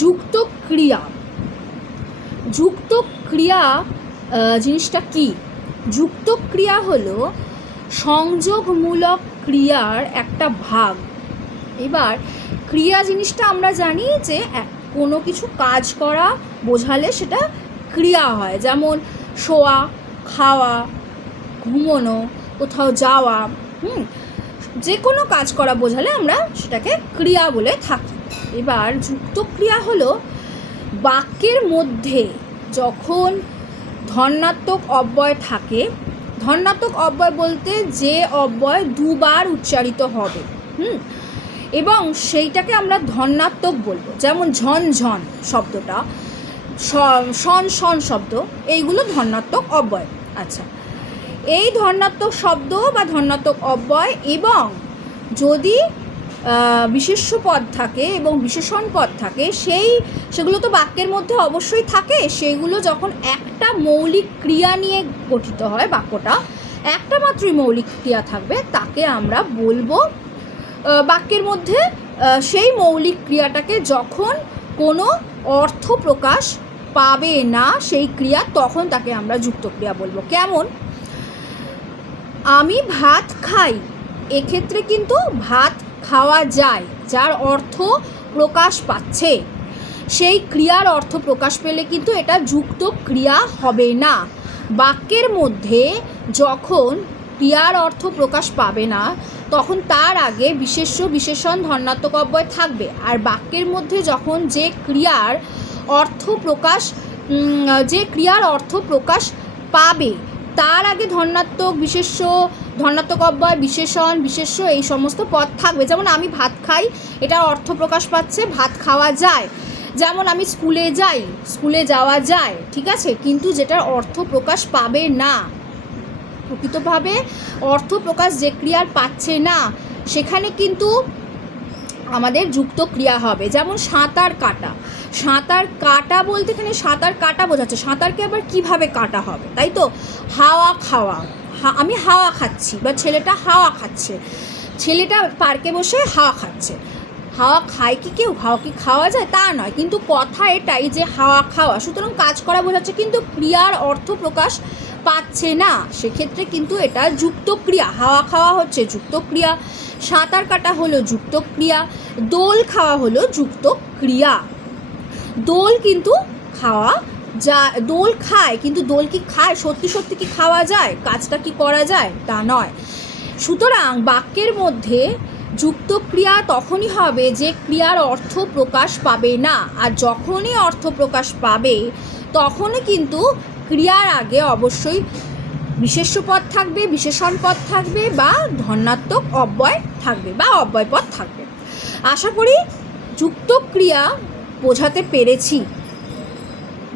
যুক্ত ক্রিয়া। যুক্ত ক্রিয়া জিনিসটা কি? যুক্ত ক্রিয়া হলো সংযোগমূলক ক্রিয়ার একটা ভাগ। এবার ক্রিয়া জিনিসটা আমরা জানি যে কোনো কিছু কাজ করা বোঝালে সেটা ক্রিয়া হয়, যেমন শোয়া, খাওয়া, ঘুমোনো, কোথাও যাওয়া, যে কোনো কাজ করা বোঝালে আমরা সেটাকে ক্রিয়া বলে থাকি। এবার যুক্ত ক্রিয়া হলো বাক্যের মধ্যে যখন ধনাত্মক অব্যয় থাকে। ধনাত্মক অব্যয় বলতে যে অব্যয় দুবার উচ্চারিত হবে, এবং সেইটাকে আমরা ধনাত্মক বলবো। যেমন ঝনঝন শব্দটা, শন শন শব্দ, এইগুলো ধনাত্মক অব্যয়। আচ্ছা, এই ধনাত্মক শব্দ বা ধনাত্মক অব্যয়, এবং যদি বিশেষ্য পদ থাকে এবং বিশেষণ পদ থাকে, সেগুলো তো বাক্যের মধ্যে অবশ্যই থাকে। সেগুলো যখন একটা মৌলিক ক্রিয়া নিয়ে গঠিত হয়, বাক্যটা একটা মাত্রই মৌলিক ক্রিয়া থাকবে, তাকে আমরা বলবো বাক্যের মধ্যে সেই মৌলিক ক্রিয়াটাকে যখন কোনো অর্থ প্রকাশ পাবে না সেই ক্রিয়া, তখন তাকে আমরা যুক্ত ক্রিয়া বলবো। কেমন? আমি ভাত খাই, এক্ষেত্রে কিন্তু ভাত খাওয়া যায়, যার অর্থ প্রকাশ পাচ্ছে। সেই ক্রিয়ার অর্থ প্রকাশ পেলে কিন্তু এটা যুক্ত ক্রিয়া হবে না। বাক্যের মধ্যে যখন ক্রিয়ার অর্থ প্রকাশ পাবে না, তখন তার আগে বিশেষ্য বিশেষণ ধনাত্মক অব্যয় থাকবে। আর বাক্যের মধ্যে যখন যে ক্রিয়ার অর্থ প্রকাশ পাবে, তার আগে ধনাত্মক বিশেষ্য, ধনাত্মক অব্যয়, বিশেষ্য এই সমস্ত পদ থাকবে। যেমন আমি ভাত খাই, এটার অর্থ প্রকাশ পাচ্ছে ভাত খাওয়া যায়। যেমন আমি স্কুলে যাই, স্কুলে যাওয়া যায়, ঠিক আছে, কিন্তু যেটার অর্থ প্রকাশ পাবে না, প্রকৃতভাবে অর্থ প্রকাশ যে ক্রিয়ার পাচ্ছে না, সেখানে কিন্তু আমাদের যুক্ত ক্রিয়া হবে। যেমন সাঁতার কাটা। সাঁতার কাটা বলতে এখানে সাঁতার কাটা বোঝাচ্ছে, সাঁতারকে আবার কিভাবে কাটা হবে, তাই তো? হাওয়া খাওয়া, আমি হাওয়া খাচ্ছি, বা ছেলেটা হাওয়া খাচ্ছে, ছেলেটা পার্কে বসে হাওয়া খাচ্ছে। হাওয়া খায় কি কেউ? হাওয়া কি খাওয়া যায়? তা নয়, কিন্তু কথা এটাই যে হাওয়া খাওয়া, সুতরাং কাজ করা বোঝাচ্ছে, কিন্তু ক্রিয়ার অর্থ প্রকাশ পাচ্ছে না, সেক্ষেত্রে কিন্তু এটা যুক্ত ক্রিয়া। হাওয়া খাওয়া হচ্ছে যুক্ত ক্রিয়া, সাঁতার কাটা হলো যুক্ত ক্রিয়া, দোল খাওয়া হলো যুক্ত ক্রিয়া। দোল কিন্তু খাওয়া দোল খায়, কিন্তু দোল কি খায়? সত্যি সত্যি কি খাওয়া যায়? কাজটা কি করা যায়? তা নয়। সুতরাং বাক্যের মধ্যে যুক্ত ক্রিয়া তখনই হবে যে ক্রিয়ার অর্থ প্রকাশ পাবে না, আর যখনই অর্থ প্রকাশ পাবে তখনই কিন্তু ক্রিয়ার আগে অবশ্যই বিশেষ্য পদ থাকবে, বিশেষণ পদ থাকবে, বা ধনাত্মক অব্যয় থাকবে, বা অব্যয় পদ থাকবে। আশা করি যুক্ত ক্রিয়া বোঝাতে পেরেছি।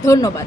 ধন্যবাদ।